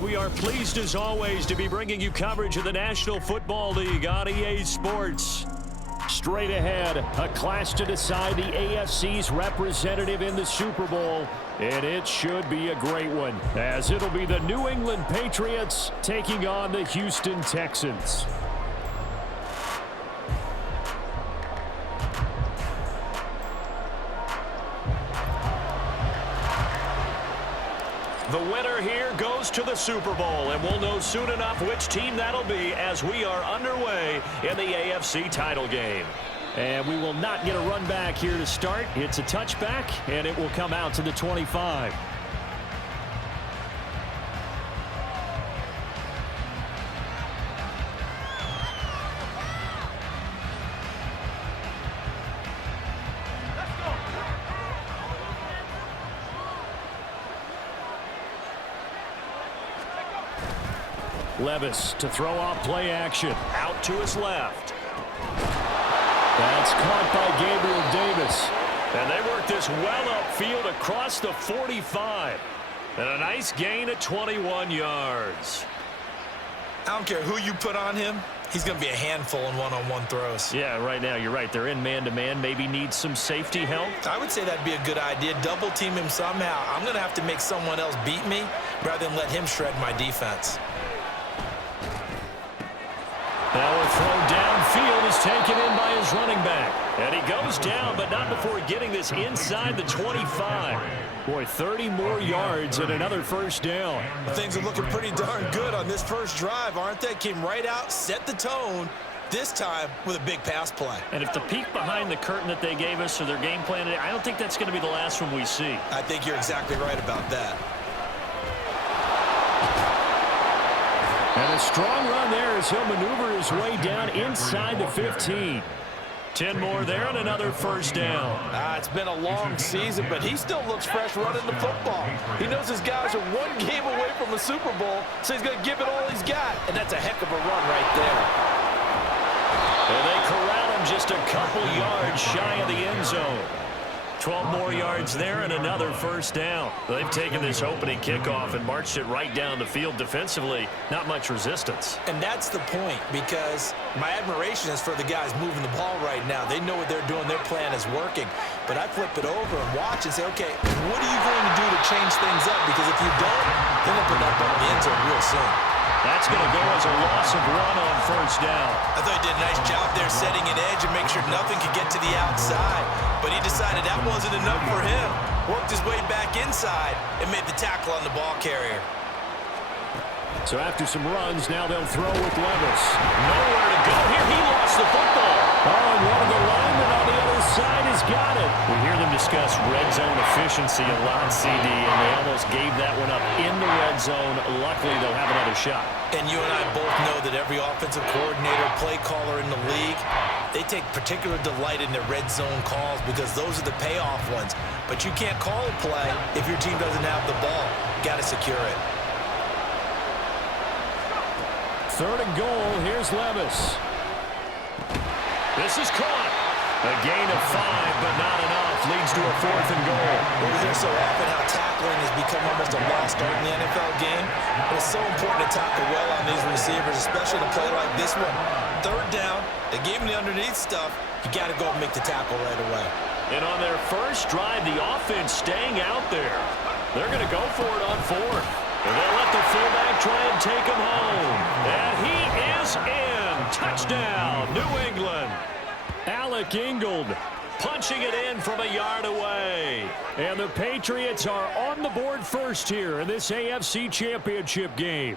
We are pleased as always to be bringing you coverage of the National Football League on EA Sports. Straight ahead, a clash to decide the AFC's representative in the Super Bowl, and it should be a great one, as it'll be the New England Patriots taking on the Houston Texans. The winner here goes to the Super Bowl, and we'll know soon enough which team that'll be as we are underway in the AFC title game. And we will not get a run back here to start. It's a touchback, and it will come out to the 25. Levis to throw off play action. Out to his left. That's caught by Gabriel Davis. And they work this well upfield across the 45. And a nice gain of 21 yards. I don't care who you put on him. He's going to be a handful in one-on-one throws. Yeah, right now, you're right. They're in man-to-man. Maybe need some safety help. I would say that'd be a good idea. Double team him somehow. I'm going to have to make someone else beat me rather than let him shred my defense. Now a throw downfield is taken in by his running back. And he goes down, but not before getting this inside the 25. Boy, 30 more yards and another first down. Things are looking pretty darn good on this first drive, aren't they? Came right out, set the tone, this time with a big pass play. And if the peek behind the curtain that they gave us or their game plan, I don't think that's going to be the last one we see. I think you're exactly right about that. And a strong run there as he'll maneuver his way down inside the 15. 10 more there and another first down. It's been a long season, but he still looks fresh running the football. He knows his guys are one game away from a Super Bowl, so he's going to give it all he's got. And that's a heck of a run right there. And they corral him just a couple yards shy of the end zone. 12 more yards there and another first down. They've taken this opening kickoff and marched it right down the field defensively. Not much resistance. And that's the point, because my admiration is for the guys moving the ball right now. They know what they're doing. Their plan is working. But I flip it over and watch and say, okay, what are you going to do to change things up? Because if you don't, then they'll put that ball in the end zone real soon. That's going to go as a loss of one on first down. I thought he did a nice job there setting an edge and make sure nothing could get to the outside. But he decided that wasn't enough for him. Worked his way back inside and made the tackle on the ball carrier. So after some runs, now they'll throw with Levis. Nowhere to go here. He lost the football. Oh, and one of the linemen on the other side has got it. We hear them discuss red zone efficiency a lot, CD, and they almost gave that one up in the red zone. Luckily, they'll have another shot. And you and I both know that every offensive coordinator, play caller in the league, they take particular delight in their red zone calls because those are the payoff ones. But you can't call a play if your team doesn't have the ball. Got to secure it. Third and goal. Here's Levis. This is caught. A gain of 5, but not enough. Leads to a fourth and goal. Well, we hear so often how tackling has become almost a lost art in the NFL game. But it's so important to tackle well on these receivers, especially to play like this one. Third down, they gave him the underneath stuff. You got to go and make the tackle right away. And on their first drive, the offense staying out there. They're going to go for it on fourth. And they'll let the fullback try and take him home. And he is in. Touchdown, New England. Alec Ingold punching it in from a yard away. And the Patriots are on the board first here in this AFC Championship game.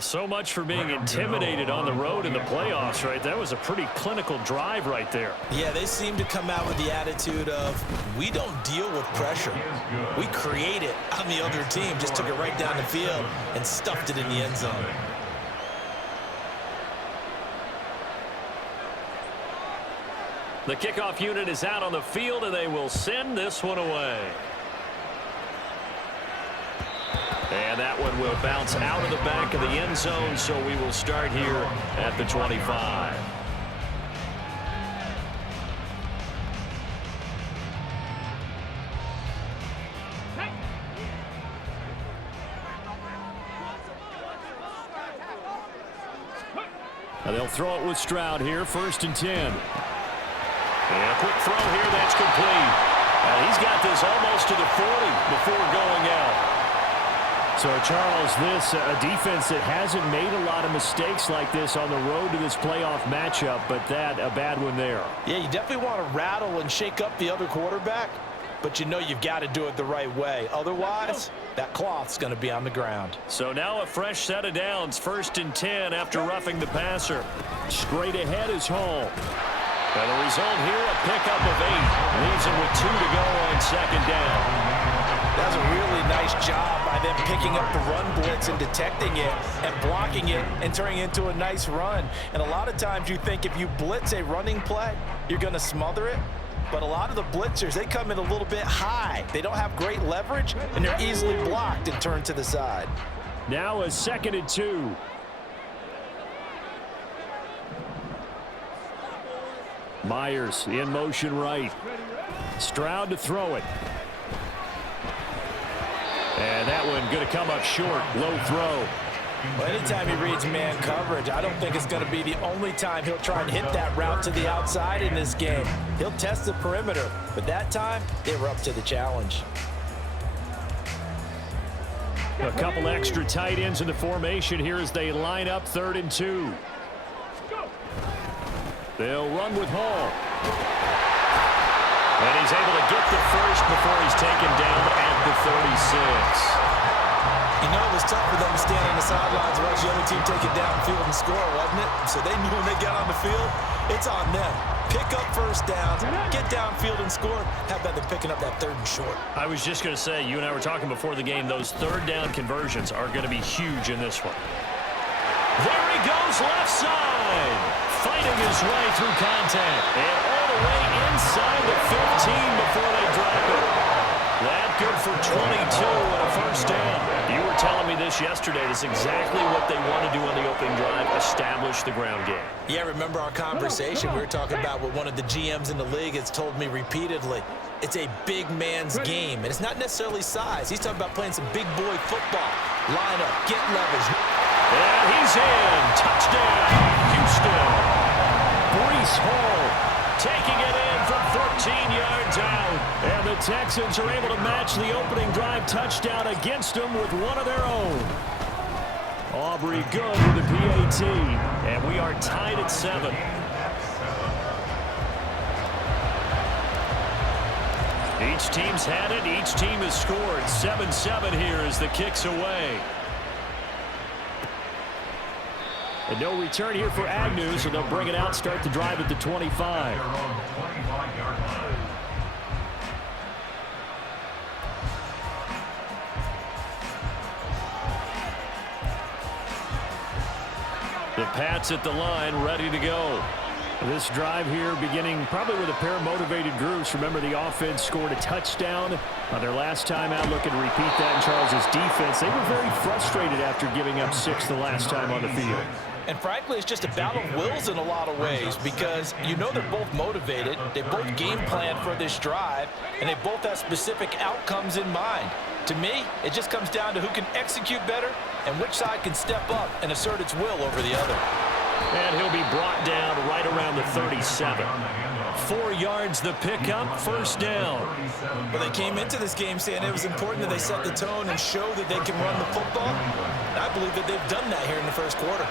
So much for being intimidated on the road in the playoffs, right? That was a pretty clinical drive right there. Yeah, they seem to come out with the attitude of, we don't deal with pressure. We create it on the other team. Just took it right down the field and stuffed it in the end zone. The kickoff unit is out on the field, and they will send this one away. And that one will bounce out of the back of the end zone, so we will start here at the 25. And they'll throw it with Stroud here, 1st and 10. And a quick throw here, that's complete. He's got this almost to the 40 before going out. So, Charles, this a defense that hasn't made a lot of mistakes like this on the road to this playoff matchup, but that a bad one there. Yeah, you definitely want to rattle and shake up the other quarterback, but you know you've got to do it the right way. Otherwise, that cloth's going to be on the ground. So now a fresh set of downs, 1st and 10 after roughing the passer. Straight ahead is Hall. And the result here, a pickup of 8. Leaves him with 2 to go on 2nd down. That's a really nice job by them picking up the run blitz and detecting it and blocking it and turning it into a nice run. And a lot of times you think if you blitz a running play, you're going to smother it. But a lot of the blitzers, they come in a little bit high. They don't have great leverage, and they're easily blocked and turned to the side. Now a 2nd and 2. Myers in motion right. Stroud to throw it. And that one going to come up short. Low throw. Well, anytime he reads man coverage, I don't think it's going to be the only time he'll try and hit that route to the outside in this game. He'll test the perimeter, but that time, they were up to the challenge. A couple extra tight ends in the formation here as they line up 3rd and 2. They'll run with Hall. And he's able to get the first before he's taken down at the 36. You know, it was tough for them to stand on the sidelines and watch the other team take it downfield and score, wasn't it? So they knew when they got on the field, it's on them. Pick up first downs, get downfield and score. How about them picking up that 3rd and short? I was just going to say, you and I were talking before the game, those 3rd down conversions are going to be huge in this one. There he goes, left side. Fighting his way through contact. And all the way inside the 15 before they drop it. That good for 22 and a 1st down. You were telling me this yesterday. This is exactly what they want to do on the opening drive, establish the ground game. Yeah, remember our conversation. We were talking about what one of the GMs in the league has told me repeatedly. It's a big man's game, and it's not necessarily size. He's talking about playing some big boy football. Line up, get leverage. And he's in. Touchdown, Houston. Breece Hall taking it in from 13 yards out. And the Texans are able to match the opening drive touchdown against them with one of their own. Aubrey good with the PAT. And we are tied at 7. Each team's had it. Each team has scored. 7-7 here as the kick's away. And no return here for Agnew, so they'll bring it out, start the drive at the 25. The Pats at the line, ready to go. This drive here beginning probably with a pair of motivated groups. Remember, the offense scored a touchdown on their last time out. Looking to repeat that in Charles's defense. They were very frustrated after giving up 6 the last time on the field. And frankly, it's just a battle of wills in a lot of ways because you know they're both motivated. They both game plan for this drive, and they both have specific outcomes in mind. To me, it just comes down to who can execute better and which side can step up and assert its will over the other. And he'll be brought down right around the 37. 4 yards the pickup, 1st down. Well, they came into this game saying it was important that they set the tone and show that they can run the football. And I believe that they've done that here in the 1st quarter.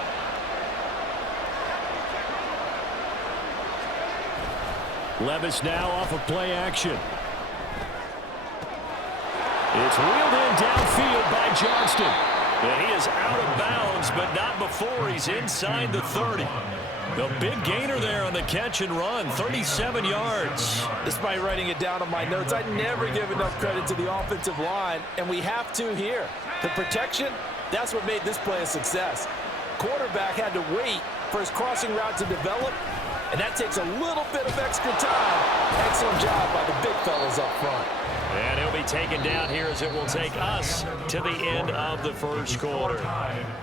Levis now off of play action. It's wheeled in downfield by Johnston. And he is out of bounds, but not before he's inside the 30. The big gainer there on the catch and run, 37 yards. Despite writing it down on my notes, I never give enough credit to the offensive line, and we have to here. The protection, that's what made this play a success. Quarterback had to wait for his crossing route to develop, and that takes a little bit of extra time. Excellent job by the big fellas up front. And he'll be taken down here as it will take us to the end of the 1st quarter.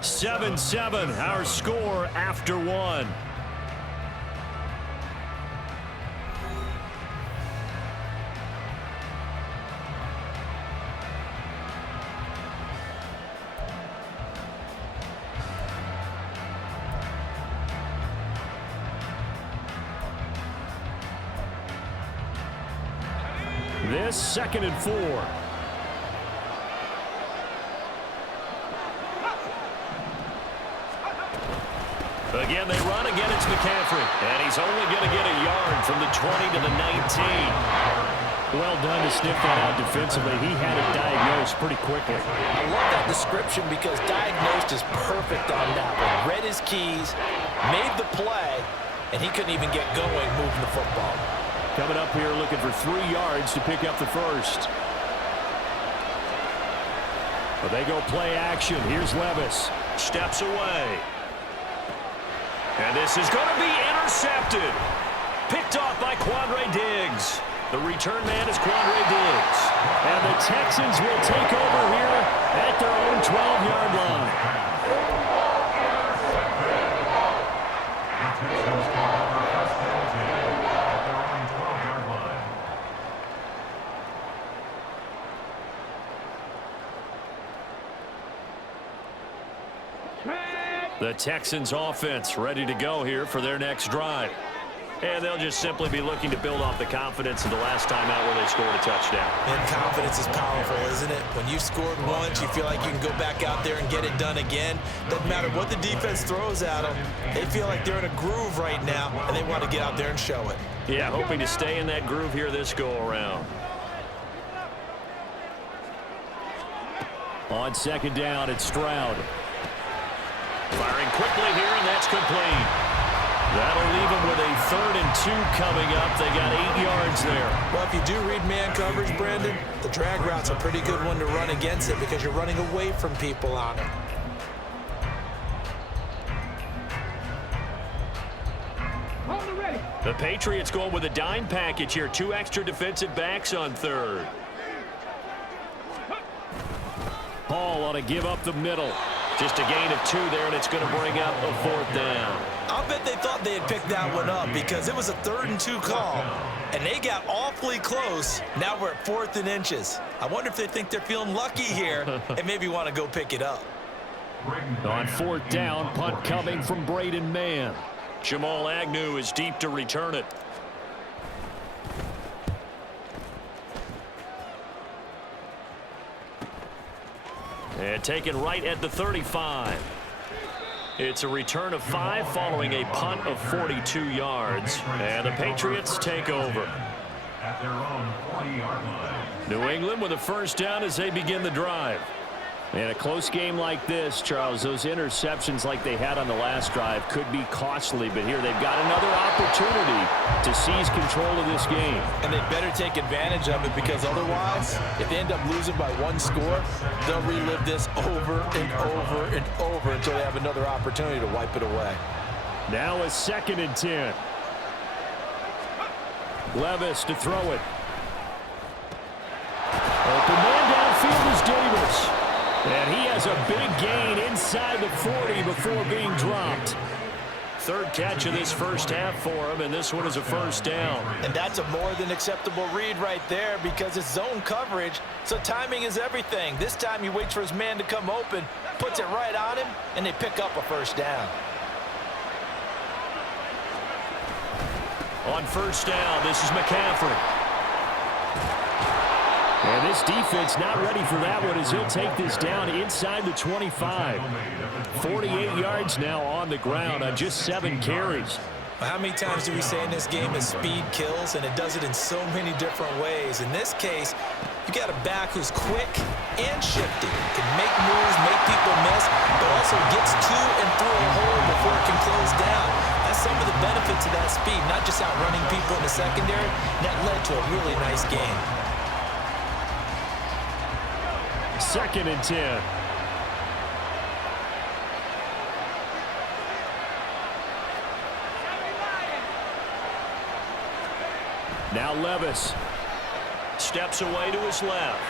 7-7, our score after 1. this 2nd and 4. Again, they run. Again, it's McCaffrey. And he's only going to get a yard from the 20 to the 19. Well done to sniff that out defensively. He had it diagnosed pretty quickly. I love that description because diagnosed is perfect on that one. Read his keys, made the play, and he couldn't even get going moving the football. Coming up here looking for 3 yards to pick up the first. But they go play action. Here's Levis. Steps away. And this is going to be intercepted. Picked off by Quandre Diggs. The return man is Quandre Diggs. And the Texans will take over here at their own 12-yard line. The Texans offense ready to go here for their next drive. And they'll just simply be looking to build off the confidence of the last time out where they scored a touchdown. And confidence is powerful, isn't it? When you've scored once, you feel like you can go back out there and get it done again. Doesn't matter what the defense throws at them. They feel like they're in a groove right now, and they want to get out there and show it. Yeah, hoping to stay in that groove here this go-around. On 2nd down, it's Stroud. Firing quickly here, and that's complete. That'll leave them with a 3rd and 2 coming up. They got 8 yards there. Well, if you do read man coverage, Brandon, the drag route's a pretty good one to run against it because you're running away from people on it. The Patriots going with a dime package here. 2 extra defensive backs on 3rd. Hall ought to give up the middle. Just a gain of 2 there, and it's going to bring up a 4th down. I'll bet they thought they had picked that one up because it was a 3rd and 2 call, and they got awfully close. Now we're at 4th and inches. I wonder if they think they're feeling lucky here and maybe want to go pick it up. On 4th down, punt coming from Braden Mann. Jamal Agnew is deep to return it. And taken right at the 35. It's a return of 5 following a punt of 42 yards. And the Patriots take over. At their own 40-yard line. New England with a 1st down as they begin the drive. In a close game like this, Charles, those interceptions like they had on the last drive could be costly, but here they've got another opportunity to seize control of this game. And they better take advantage of it because otherwise, if they end up losing by 1 score, they'll relive this over and over and over until they have another opportunity to wipe it away. Now a 2nd and 10. Levis to throw it. Open man downfield is Davis. And he has a big gain inside the 40 before being dropped. 3rd catch of this first half for him, and this one is a 1st down. And that's a more than acceptable read right there because it's zone coverage, so timing is everything. This time he waits for his man to come open, puts it right on him, and they pick up a 1st down. On 1st down, this is McCaffrey. And this defense not ready for that one as he'll take this down inside the 25. 48 yards now on the ground on just 7 carries. Well, how many times do we say in this game that speed kills, and it does it in so many different ways? In this case, you got a back who's quick and shifty, can make moves, make people miss, but also gets to and through a hole before it can close down. That's some of the benefits of that speed, not just outrunning people in the secondary. That led to a really nice game. 2nd and 10. Now Levis steps away to his left.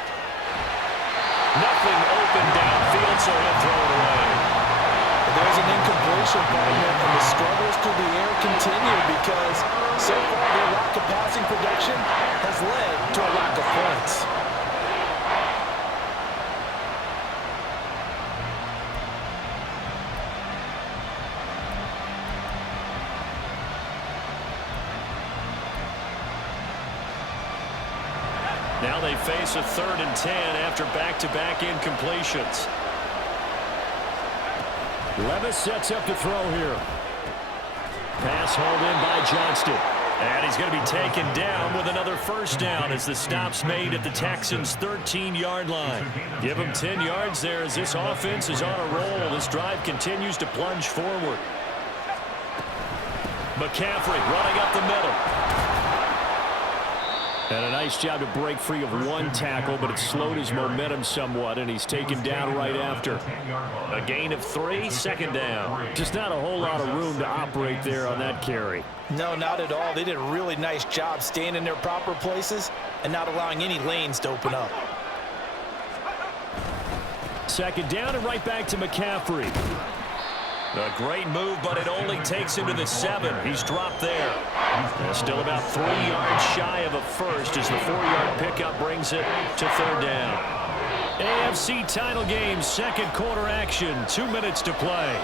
Nothing open downfield, so he'll throw it away. There's an incompletion, partner, and the struggles through the air continue because so far their lack of passing production has led to a lack of points. Now they face a 3rd and 10 after back-to-back incompletions. Levis sets up to throw here. Pass hauled in by Johnston. And he's going to be taken down with another first down as the stop's made at the Texans' 13-yard line. Give him 10 yards there as this offense is on a roll. This drive continues to plunge forward. McCaffrey running up the middle. And a nice job to break free of one tackle, but it slowed his momentum somewhat, and he's taken down right after. A gain of 3, 2nd down. Just not a whole lot of room to operate there on that carry. No, not at all. They did a really nice job staying in their proper places and not allowing any lanes to open up. 2nd down and right back to McCaffrey. A great move, but it only takes him to the 7. He's dropped there. Still about 3 yards shy of a first as the 4-yard pickup brings it to 3rd down. AFC title game, 2nd quarter action, 2 minutes to play.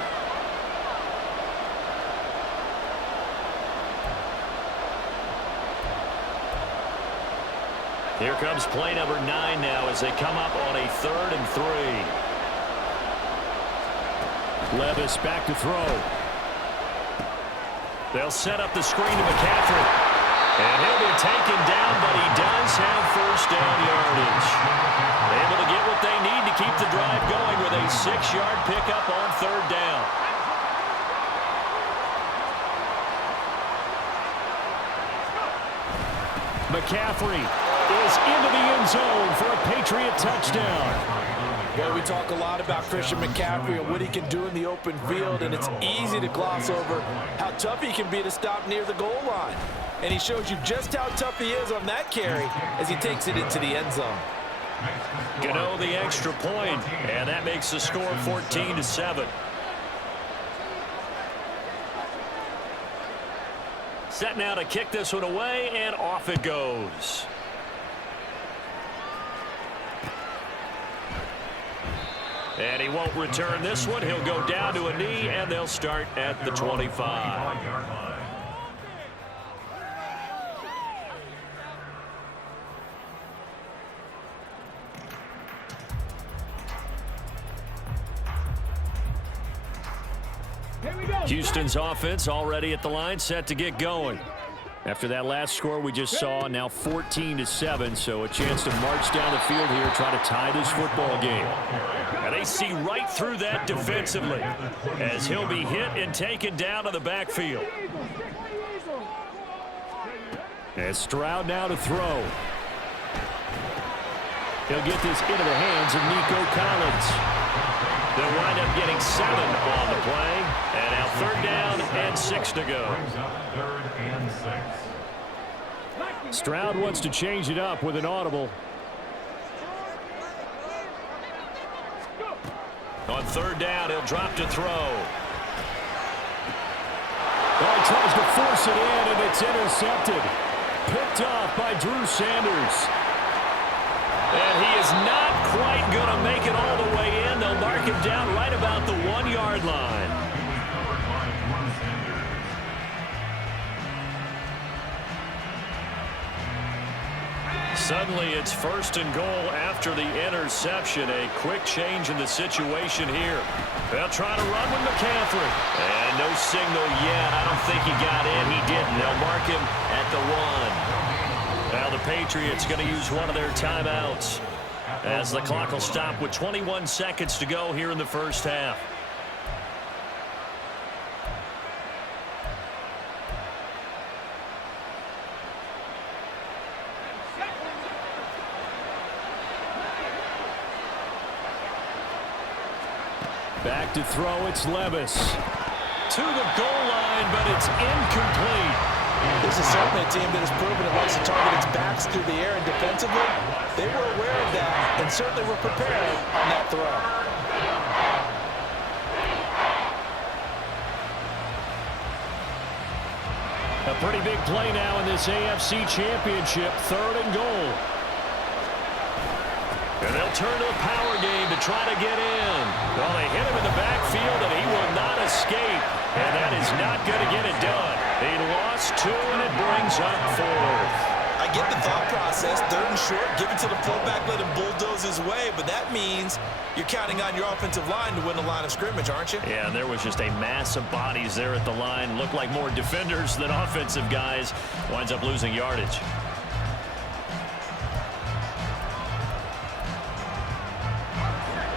Here comes play number 9 now as they come up on a 3rd and 3. Levis back to throw. They'll set up the screen to McCaffrey. And he'll be taken down, but he does have first down yardage. Able to get what they need to keep the drive going with a 6-yard pickup on 3rd down. McCaffrey is into the end zone for a Patriot touchdown. Well, we talk a lot about Christian McCaffrey and what he can do in the open field, and it's easy to gloss over how tough he can be to stop near the goal line. And he shows you just how tough he is on that carry as he takes it into the end zone. Gano the extra point, and that makes the score 14-7. Set now to kick this one away, and off it goes. And he won't return this one. He'll go down to a knee, and they'll start at the 25. Houston's offense already at the line, set to get going. After that last score we just saw, now 14-7, so a chance to march down the field here, try to tie this football game. And they see right through that defensively as he'll be hit and taken down to the backfield. And Stroud now to throw. He'll get this into the hands of Nico Collins. They'll wind up getting 7 on the play. And now 3rd down and 6 to go. Stroud wants to change it up with an audible. On 3rd down, he'll drop to throw. Oh, he tries to force it in, and it's intercepted. Picked off by Drew Sanders. And he is not quite going to make it all the way in. They'll mark him down right about the 1-yard line. Suddenly, it's 1st and goal after the interception. A quick change in the situation here. They'll try to run with McCaffrey. And no signal yet. I don't think he got in. He didn't. They'll mark him at the 1. Now the Patriots going to use one of their timeouts as the clock will stop with 21 seconds to go here in the first half. Back to throw, it's Levis. To the goal line, but it's incomplete. This is certainly a team that has proven it likes to target its backs through the air and defensively. They were aware of that and certainly were prepared on that throw. A pretty big play now in this AFC Championship, 3rd and goal. And they'll turn to a power game to try to get in. Well, they hit him in the backfield, and he will not escape. And that is not going to get it done. He lost 2, and it brings up 4th. I I get the thought process. 3rd and short, give it to the fullback, let him bulldoze his way. But that means you're counting on your offensive line to win the line of scrimmage, aren't you? Yeah, and there was just a mass of bodies there at the line. Looked like more defenders than offensive guys. Winds up losing yardage.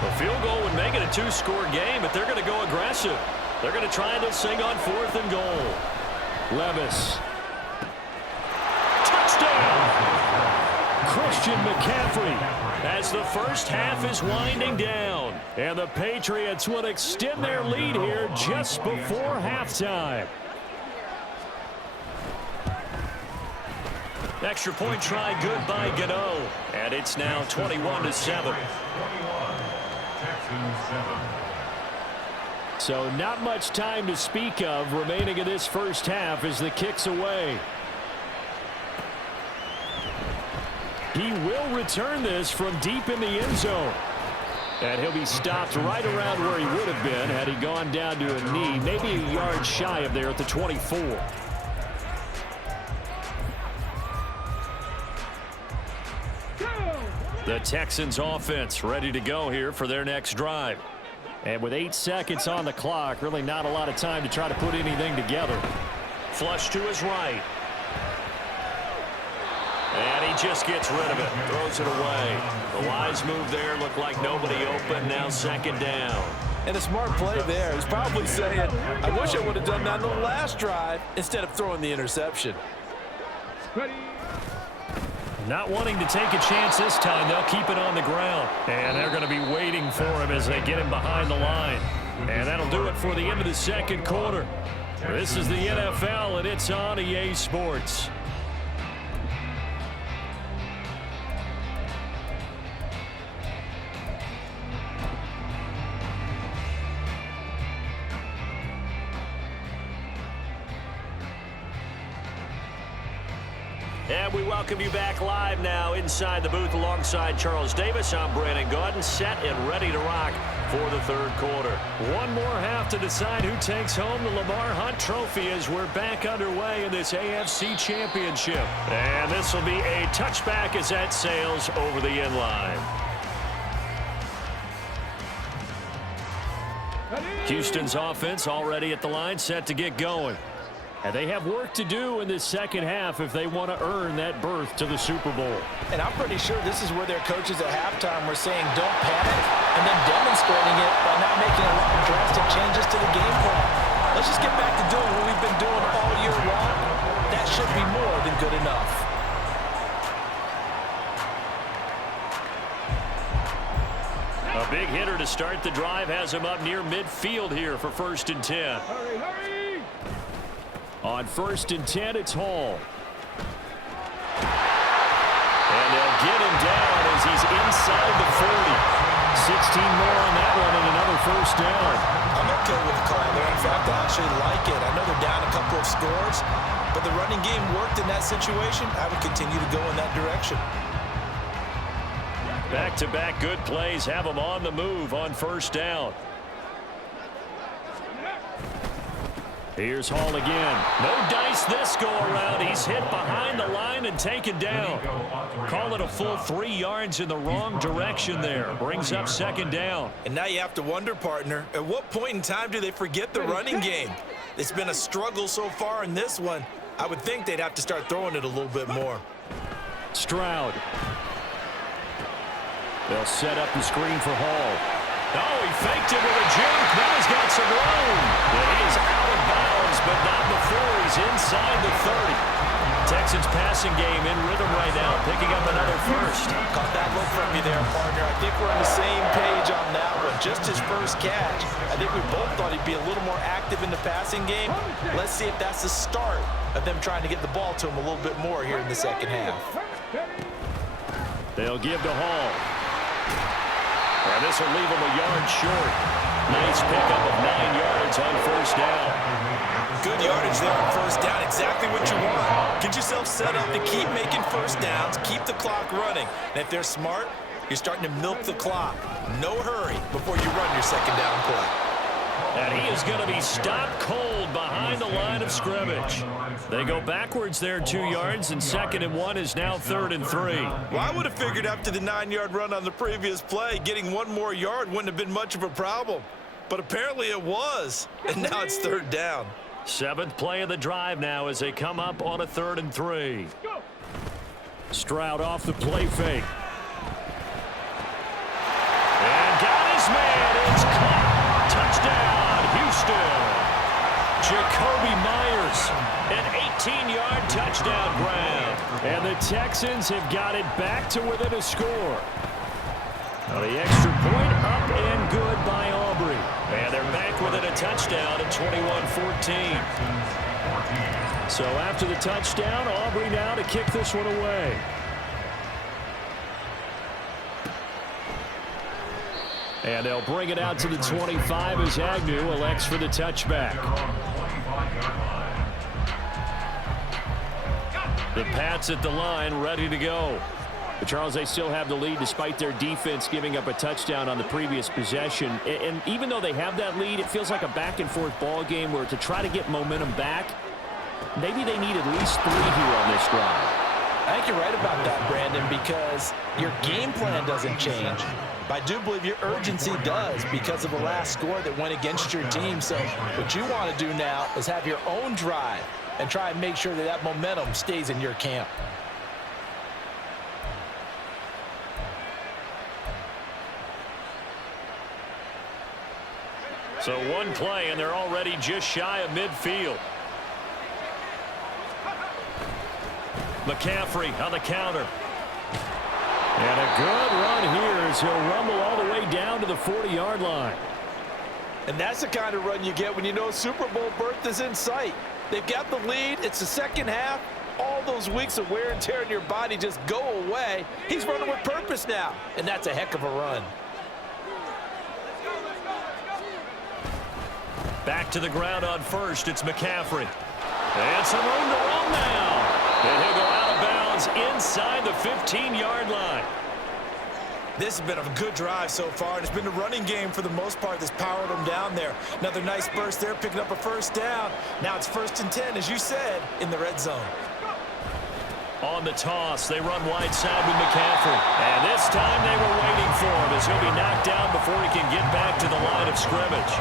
The field goal would make it a 2-score game, but they're going to go aggressive. They're going to try this thing on 4th and goal. Levis. Touchdown! Christian McCaffrey as the first half is winding down. And the Patriots would extend their lead here just before halftime. Extra point try good by Gano. And it's now 21-7. So not much time to speak of remaining in this first half as the kick's away. He will return this from deep in the end zone. And he'll be stopped right around where he would have been had he gone down to a knee, maybe a yard shy of there at the 24. The Texans offense ready to go here for their next drive. And with 8 seconds on the clock, really not a lot of time to try to put anything together. Flush to his right. And he just gets rid of it. Throws it away. The wise move there. Looked like nobody open. Now 2nd down. And a smart play there. He's probably saying, I wish I would have done that in the last drive instead of throwing the interception. Not wanting to take a chance this time. They'll keep it on the ground. And they're going to be waiting for him as they get him behind the line. And that'll do it for the end of the 2nd quarter. This is the NFL, and it's on EA Sports. And we welcome you back live now inside the booth alongside Charles Davis. I'm Brandon Gaudin, set and ready to rock for the 3rd quarter. One more half to decide who takes home the Lamar Hunt Trophy as we're back underway in this AFC Championship. And this will be a touchback as that sails over the end line. Houston's offense already at the line, set to get going. And they have work to do in this 2nd half if they want to earn that berth to the Super Bowl. And I'm pretty sure this is where their coaches at halftime were saying don't panic and then demonstrating it by not making a lot of drastic changes to the game plan. Let's just get back to doing what we've been doing all year long. That should be more than good enough. A big hitter to start the drive has him up near midfield here for 1st and 10. Hurry, hurry! On 1st and 10, it's Hall. And they'll get him down as he's inside the 40. 16 more on that one and another 1st down. I'm okay with the call there. In fact, I actually like it. I know they're down a couple of scores, but the running game worked in that situation. I would continue to go in that direction. Back-to-back good plays have him on the move on 1st down. Here's Hall again. No dice this go-around. He's hit behind the line and taken down. Call it a full 3 yards in the wrong direction there. Brings up 2nd down. And now you have to wonder, partner, at what point in time do they forget the running game? It's been a struggle so far in this one. I would think they'd have to start throwing it a little bit more. Stroud. They'll set up the screen for Hall. Oh, he faked it with a juke. Now he's got some room. And he is out of bounds, but not before he's inside the 30. Texans passing game in rhythm right now, picking up another 1st. Caught that look from you there, partner. I think we're on the same page on that one. Just his first catch. I think we both thought he'd be a little more active in the passing game. Let's see if that's the start of them trying to get the ball to him a little bit more here in the 2nd half. They'll give to Hall. And this will leave him a yard short. Nice pickup of 9 yards on 1st down. Good yardage there on 1st down. Exactly what you want. Get yourself set up to keep making 1st downs, keep the clock running. And if they're smart, you're starting to milk the clock. No hurry before you run your 2nd down play. And he is going to be stopped cold behind the line of scrimmage. They go backwards there 2 yards, and 2nd and 1 is now 3rd and 3. Well, I would have figured after the 9-yard run on the previous play, getting 1 more yard wouldn't have been much of a problem. But apparently it was, and now it's 3rd down. 7th play of the drive now as they come up on a 3rd and 3. Stroud off the play fake. And got his man. It's caught. Touchdown, Houston. Jacoby Myers, an 18-yard touchdown grab. And the Texans have got it back to within a score. Now the extra point up and good by Aubrey. And they're back within a touchdown at 21-14. So after the touchdown, Aubrey now to kick this one away. And they'll bring it out to the 25 as Agnew elects for the touchback. The Pats at the line, ready to go. But Charles, they still have the lead despite their defense giving up a touchdown on the previous possession. And even though they have that lead, it feels like a back-and-forth ball game where to try to get momentum back, maybe they need at least 3 here on this drive. I think you're right about that, Brandon, because your game plan doesn't change. But I do believe your urgency does because of the last score that went against your team. So what you want to do now is have your own drive and try and make sure that that momentum stays in your camp. So 1 play, and they're already just shy of midfield. McCaffrey on the counter. And a good run here as he'll rumble all the way down to the 40-yard line. And that's the kind of run you get when you know Super Bowl berth is in sight. They've got the lead. It's the second half. All those weeks of wear and tear in your body just go away. He's running with purpose now, and that's a heck of a run. Back to the ground on first. It's McCaffrey. And some room to run now. And he'll go out of bounds inside the 15-yard line. This has been a good drive so far, and it's been a running game for the most part that's powered them down there. Another nice burst there, picking up a 1st down. Now it's 1st and 10, as you said, in the red zone. On the toss, they run wide side with McCaffrey. And this time they were waiting for him as he'll be knocked down before he can get back to the line of scrimmage.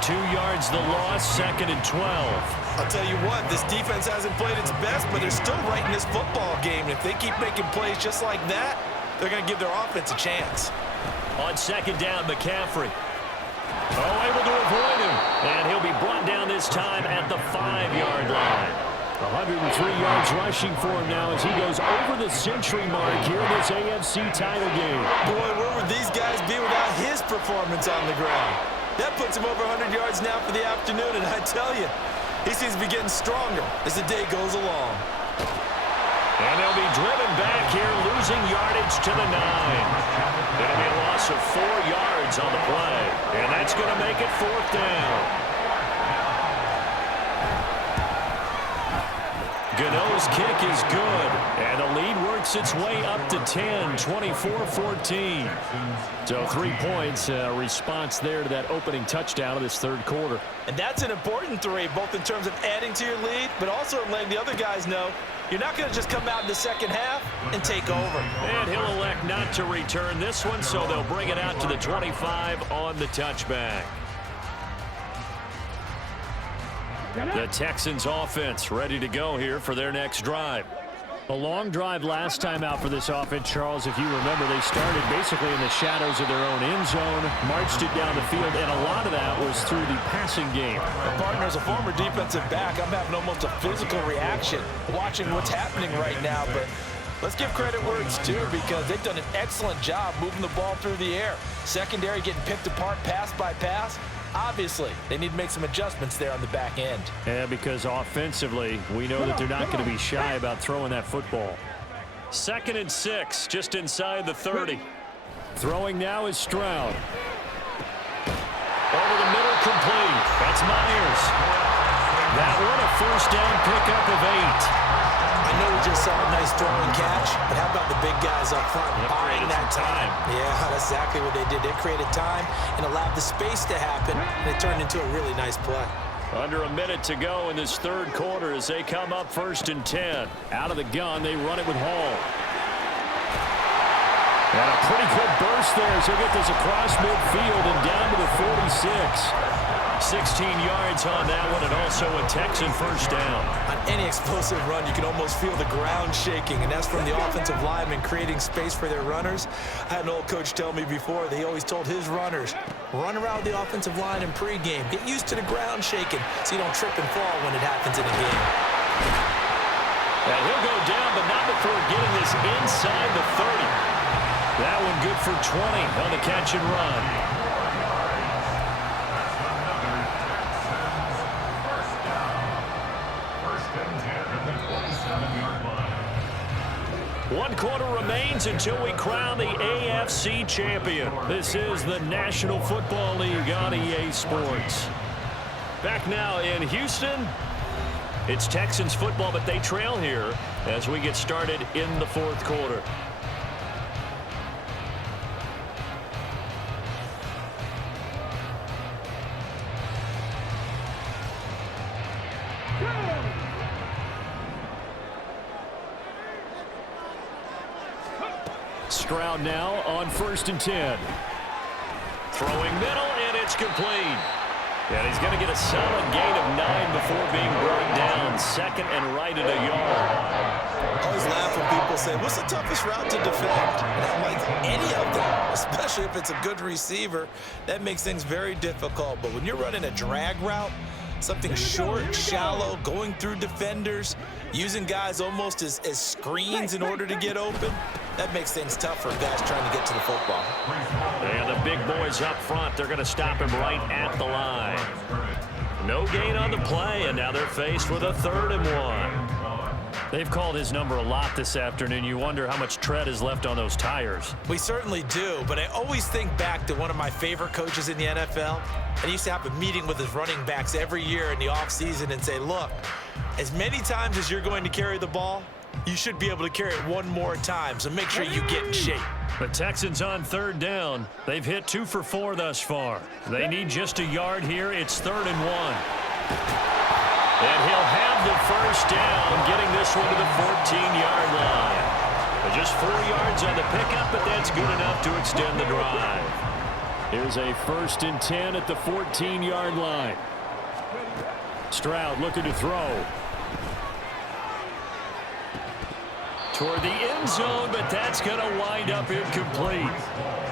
2 yards the loss, 2nd and 12. I'll tell you what, this defense hasn't played its best, but they're still right in this football game. And if they keep making plays just like that, they're going to give their offense a chance. On 2nd down, McCaffrey. Able to avoid him. And he'll be brought down this time at the 5-yard line. 103 yards rushing for him now as he goes over the century mark here in this AFC title game. Boy, where would these guys be without his performance on the ground? That puts him over 100 yards now for the afternoon, and I tell you, he seems to be getting stronger as the day goes along. And they'll be driven back here, losing yardage to the 9. It'll be a loss of 4 yards on the play, and that's going to make it 4th down. Gano's kick is good, and the lead works its way up to 10, 24-14. So 3 points, response there to that opening touchdown of this 3rd quarter. And that's an important 3, both in terms of adding to your lead, but also in letting the other guys know you're not going to just come out in the second half and take over. And he'll elect not to return this one, so they'll bring it out to the 25 on the touchback. The Texans offense ready to go here for their next drive. A long drive last time out for this offense, Charles. If you remember, they started basically in the shadows of their own end zone, marched it down the field, and a lot of that was through the passing game. Partner, as a former defensive back, I'm having almost a physical reaction watching what's happening right now, but let's give credit where it's due because they've done an excellent job moving the ball through the air. Secondary getting picked apart pass by pass. Obviously, they need to make some adjustments there on the back end. Yeah, because offensively, we know that they're not going to be shy about throwing that football. 2nd and 6, just inside the 30. Throwing now is Stroud. Over the middle, complete. That's Myers. That one a 1st down pickup of 8. I know we just saw a nice throw and catch, but how about the big guys up front buying that time? Yeah, that's exactly what they did. They created time and allowed the space to happen, and it turned into a really nice play. Under a minute to go in this third quarter as they come up 1st and 10. Out of the gun, they run it with Hall. And a pretty good burst there as he'll get this across midfield and down to the 46. 16 yards on that one, and also a Texan first down. On any explosive run, you can almost feel the ground shaking, and that's from the offensive linemen creating space for their runners. I had an old coach tell me before, they always told his runners, run around the offensive line in pregame. Get used to the ground shaking so you don't trip and fall when it happens in a game. And he'll go down, but not before getting this inside the 30. That one good for 20 on the catch and run. One quarter remains until we crown the AFC champion. This is the National Football League on EA Sports. Back now in Houston, it's Texans football, but they trail here as we get started in the fourth quarter. Stroud now on 1st and 10. Throwing middle, and it's complete. And he's going to get a solid gain of 9 before being brought down. 2nd and right at a yard. I always laugh when people say, what's the toughest route to defend? And I'm like, any of them, especially if it's a good receiver. That makes things very difficult. But when you're running a drag route, something short, shallow, going through defenders, using guys almost as screens in order to get open, that makes things tough for guys trying to get to the football. And the big boys up front, they're going to stop him right at the line. No gain on the play, and now they're faced with a 3rd and 1. They've called his number a lot this afternoon. You wonder how much tread is left on those tires. We certainly do, but I always think back to one of my favorite coaches in the NFL. And he used to have a meeting with his running backs every year in the offseason and say, look, as many times as you're going to carry the ball, you should be able to carry it one more time, so make sure you get in shape. The Texans on 3rd down. They've hit 2 for 4 thus far. They need just a yard here. It's 3rd and 1. And he'll have the first down, getting this one to the 14-yard line. Just 4 yards on the pickup, but that's good enough to extend the drive. Here's a 1st and 10 at the 14-yard line. Stroud looking to throw. Toward the end zone, but that's going to wind up incomplete.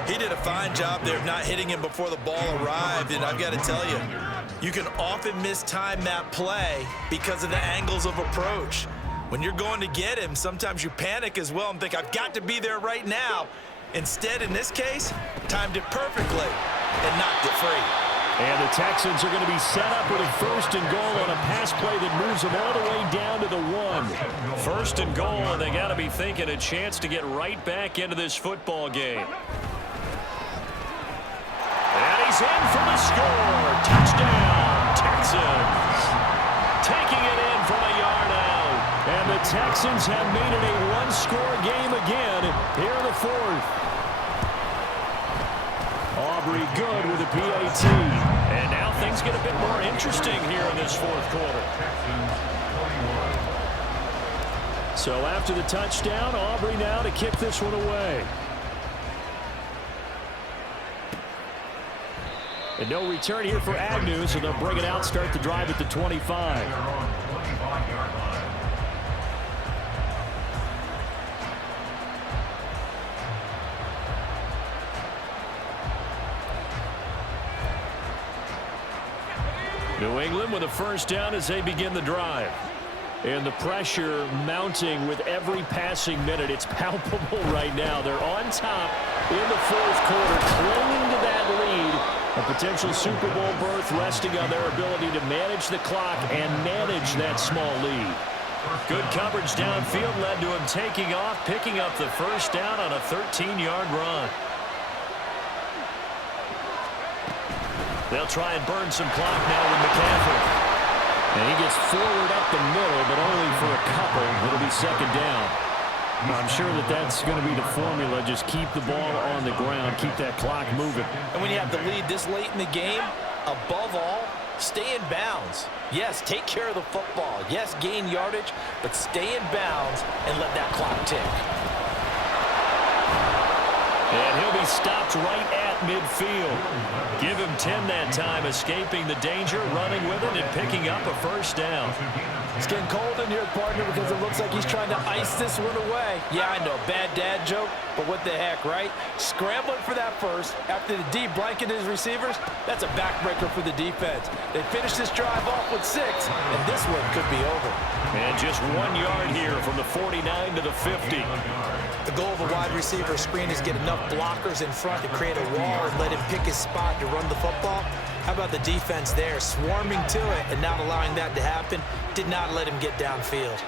He did a fine job there of not hitting him before the ball arrived, and I've got to tell you, you can often mistime that play because of the angles of approach. When you're going to get him, sometimes you panic as well and think, I've got to be there right now. Instead, in this case, timed it perfectly and knocked it free. And the Texans are going to be set up with a 1st and goal on a pass play that moves them all the way down to the 1. 1st and goal, and they got to be thinking a chance to get right back into this football game. And he's in for the score. Touchdown, Texans. Taking it in from a yard out. And the Texans have made it a one-score game again here in the 4th. Aubrey good with a PAT. And now things get a bit more interesting here in this 4th quarter. So after the touchdown, Aubrey now to kick this one away. And no return here for Agnew, so they'll bring it out, start the drive at the 25. New England with a first down as they begin the drive. And the pressure mounting with every passing minute. It's palpable right now. They're on top in the 4th quarter, clinging to that lead. A potential Super Bowl berth resting on their ability to manage the clock and manage that small lead. Good coverage downfield led to him taking off, picking up the first down on a 13-yard run. They'll try and burn some clock now with McCaffrey. And he gets forward up the middle, but only for a couple. It'll be second down. I'm sure that that's going to be the formula. Just keep the ball on the ground, keep that clock moving. And when you have the lead this late in the game, above all, stay in bounds. Yes, take care of the football. Yes, gain yardage, but stay in bounds and let that clock tick. And he'll be stopped right at midfield. Give him 10 that time, escaping the danger, running with it, and picking up a first down. It's getting cold in here, partner, because it looks like he's trying to ice this one away. Yeah, I know, bad dad joke, but what the heck, right? Scrambling for that first after the D blanketed his receivers, that's a backbreaker for the defense. They finished this drive off with 6, and this one could be over. And just 1 yard here from the 49 to the 50. The goal of a wide receiver screen is get enough blockers in front to create a wall and let him pick his spot to run the football. How about the defense there, swarming to it and not allowing that to happen? Did not let him get downfield.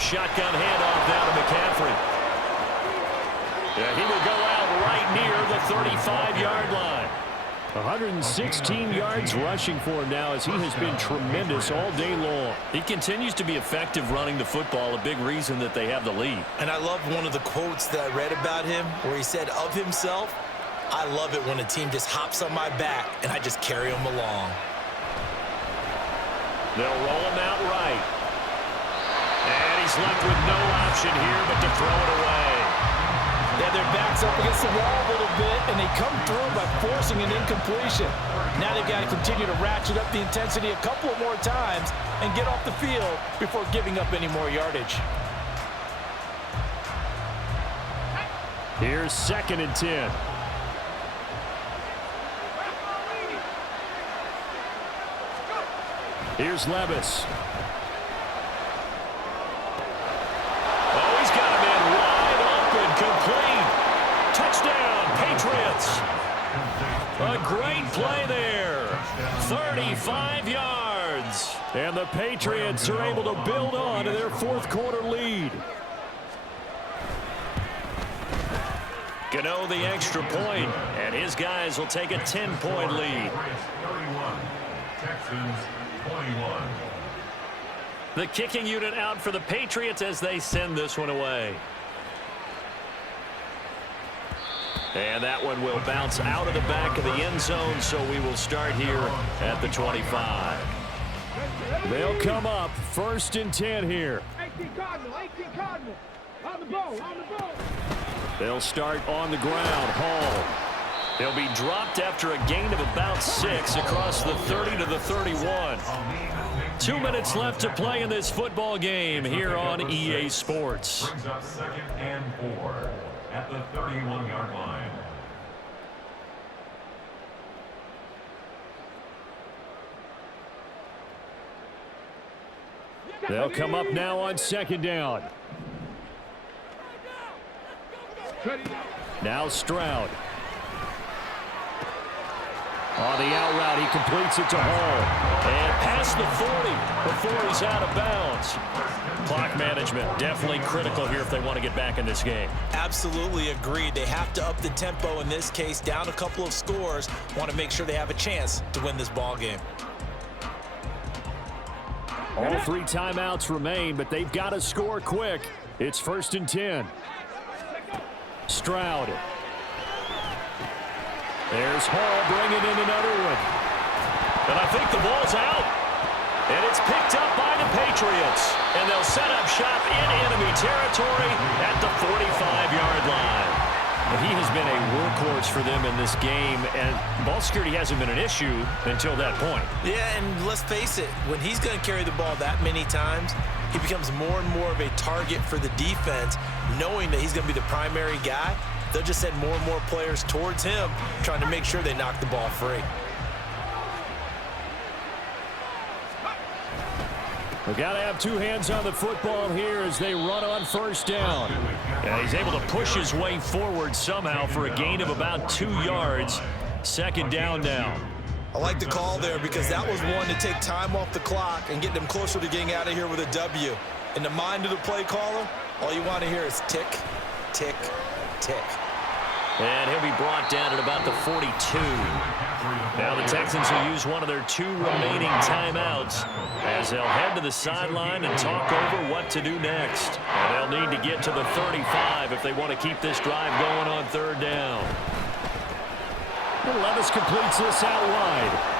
Shotgun handoff now to McCaffrey. Yeah, he will go out right near the 35-yard line. 116 yards rushing for him now as he has been tremendous all day long. He continues to be effective running the football, a big reason that they have the lead. And I love one of the quotes that I read about him where he said of himself, "I love it when a team just hops on my back and I just carry them along." They'll roll him out right. And he's left with no option here but to throw it away. Yeah, their backs up against the wall a little bit, and they come through by forcing an incompletion. Now they've got to continue to ratchet up the intensity a couple more times and get off the field before giving up any more yardage. Here's 2nd and 10. Here's Levis. Oh, he's got him in wide open, complete. Touchdown, Patriots. A great play there. 35 yards. And the Patriots are able to build on to their 4th quarter lead. Gano the extra point, and his guys will take a 10-point lead. Texans 21. The kicking unit out for the Patriots as they send this one away. And that one will bounce out of the back of the end zone, so we will start here at the 25. They'll come up 1st and 10 here. 18 Cardinal. On the ball. They'll start on the ground. Hall. He'll be dropped after a gain of about 6 across the 30 to the 31. 2 minutes left to play in this football game here on EA Sports. Brings up 2nd and 4 at the 31-yard line. They'll come up now on 2nd down. Now Stroud. On the out route, he completes it to Hall. And past the 40 before he's out of bounds. Clock management definitely critical here if they want to get back in this game. Absolutely agreed. They have to up the tempo in this case, down a couple of scores. Want to make sure they have a chance to win this ball game. All 3 timeouts remain, but they've got to score quick. It's 1st and 10. Stroud. There's Hall bringing in another one. And I think the ball's out. And it's picked up by the Patriots. And they'll set up shop in enemy territory at the 45-yard line. And he has been a workhorse for them in this game, and ball security hasn't been an issue until that point. Yeah, and let's face it, when he's going to carry the ball that many times, he becomes more and more of a target for the defense, knowing that he's going to be the primary guy. They'll just send more and more players towards him, trying to make sure they knock the ball free. We've got to have 2 hands on the football here as they run on 1st down. And he's able to push his way forward somehow for a gain of about 2 yards. 2nd down now. I like the call there because that was one to take time off the clock and get them closer to getting out of here with a W. In the mind of the play caller, all you want to hear is tick, tick, tick. And he'll be brought down at about the 42. Now the Texans will use one of their 2 remaining timeouts as they'll head to the sideline and talk over what to do next. And they'll need to get to the 35 if they want to keep this drive going on 3rd down. Levis completes this out wide.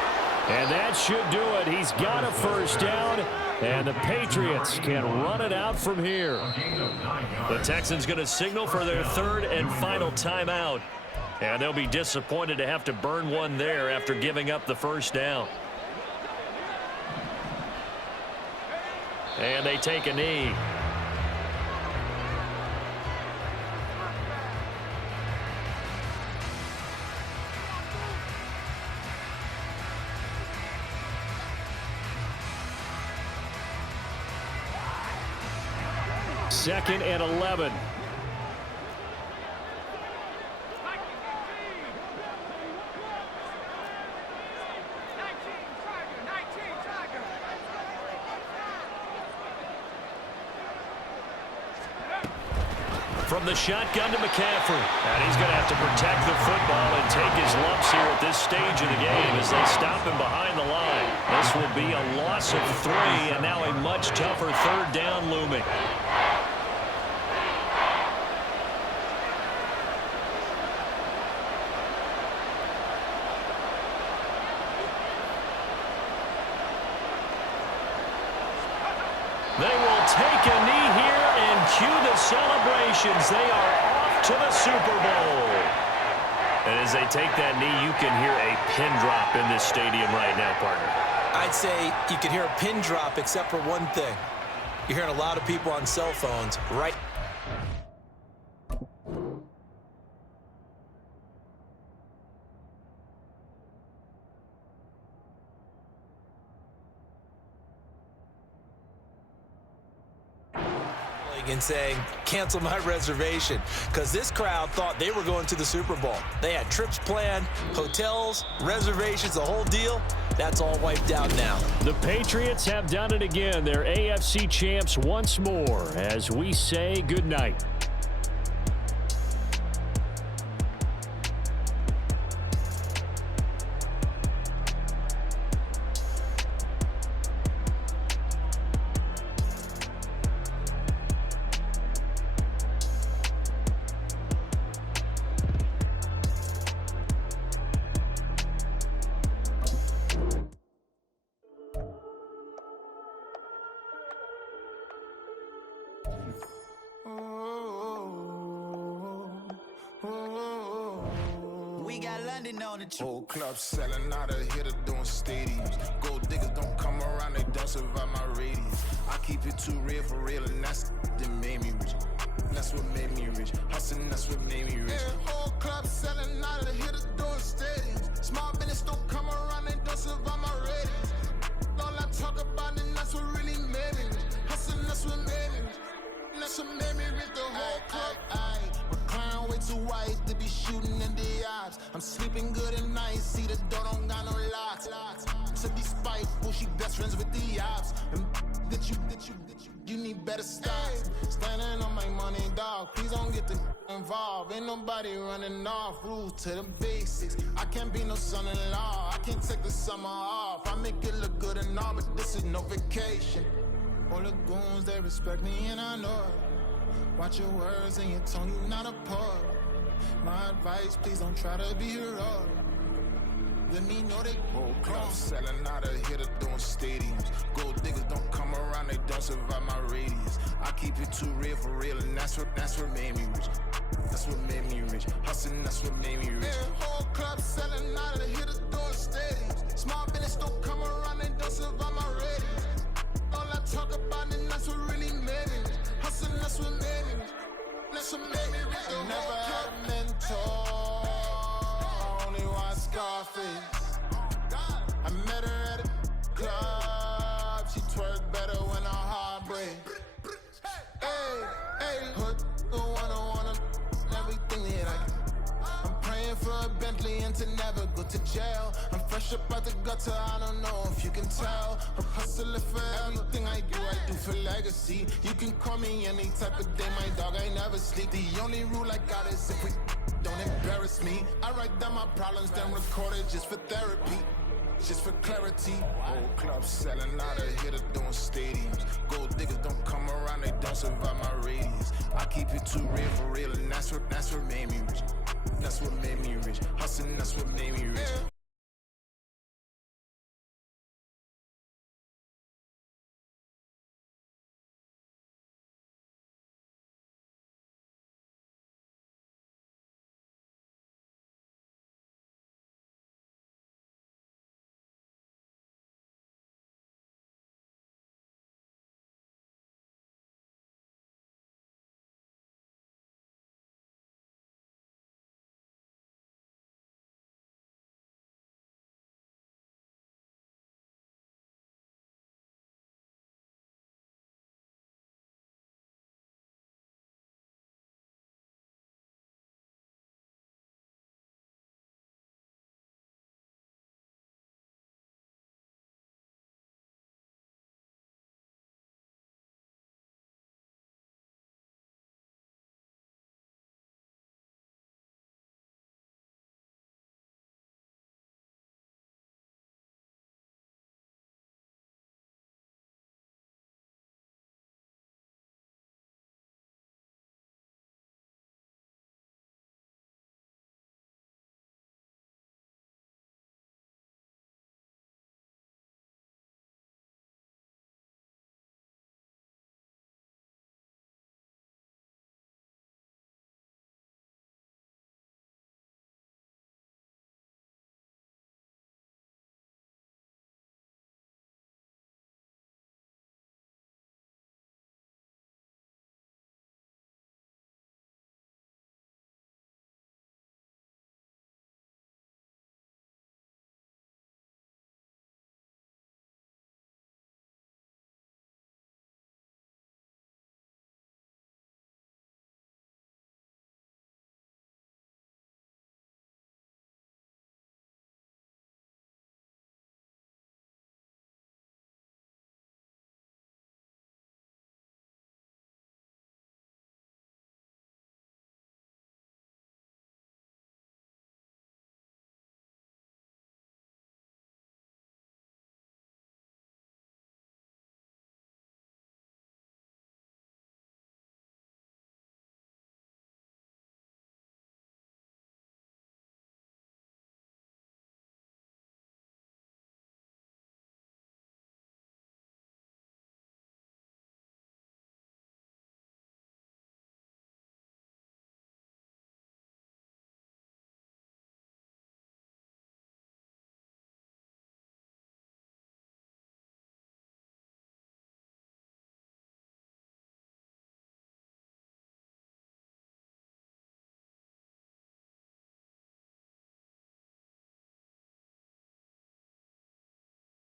And that should do it. He's got a 1st down, and the Patriots can run it out from here. The Texans going to signal for their 3rd and final timeout. And they'll be disappointed to have to burn one there after giving up the 1st down. And they take a knee. Second and 11. From the shotgun to McCaffrey. And he's going to have to protect the football and take his lumps here at this stage of the game as they stop him behind the line. This will be a loss of 3 and now a much tougher 3rd down looming. They will take a knee here and cue the celebrations. They are off to the Super Bowl. And as they take that knee, you can hear a pin drop in this stadium right now, partner. I'd say you can hear a pin drop except for one thing. You're hearing a lot of people on cell phones right. And saying, cancel my reservation, because this crowd thought they were going to the Super Bowl. They had trips planned, hotels, reservations, the whole deal. That's all wiped out now. The Patriots have done it again. They're AFC champs once more as we say goodnight. Whole club selling out of hitter doing stadiums. Gold diggers don't come around, they don't survive my radius. I keep it too real for real, and that's that made me rich. That's what made me rich. Hustling, that's what made me rich. Yeah, whole club selling out of hitter doing stadiums. Small business don't come around, they don't survive my radius. All I talk about, and that's what really made me rich. Hustling, that's what made me rich. That's what made me rich. The whole club. Clown way too white to be shooting in the eyes. I'm sleeping good at night, see the door don't got no locks. To be spiteful, she best friends with the ops. And you need better stops. Standing on my money, dog. Please don't get the involved. Ain't nobody running off. Rules to the basics. I can't be no son-in-law. I can't take the summer off. I make it look good and all, but this is no vacation. All the goons, they respect me and I know it. Watch your words and your tone, you not a part. My advice, please don't try to be heroic. Let me know they whole club selling out of hitter doing stadiums. Gold diggers don't come around, they don't survive my radius. I keep it too real for real, and that's what made me rich. That's what made me rich. Hustling, that's what made me rich. Yeah, whole club selling out of hitter doing stadiums. Small business don't come around, they don't survive my radius. All I talk about, and that's what really made me rich. Hustling, that's what made me rich. That's what made me rich. I never had a mentor. I only watch Scarface. I met her at a club. She twerk better when her heart breaks. Hey, put the wanna everything that I can. I'm praying for a Bentley and to never go to jail. I'm fresh up out the gutter, I don't know if you can tell. I'm hustling for everything I do for legacy. You can call me any type of day, my dog, I never sleep. The only rule I got is if we don't embarrass that's me. I write down my problems, then record it just for therapy. Just for clarity, whole club selling out of here to doing stadiums. Gold diggers don't come around, they don't survive my radius. I keep it too real for real, and that's what made me rich. That's what made me rich. Hustling, that's what made me rich.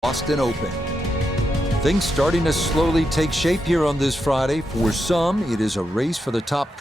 Austin Open. Things starting to slowly take shape here on this Friday. For some, it is a race for the top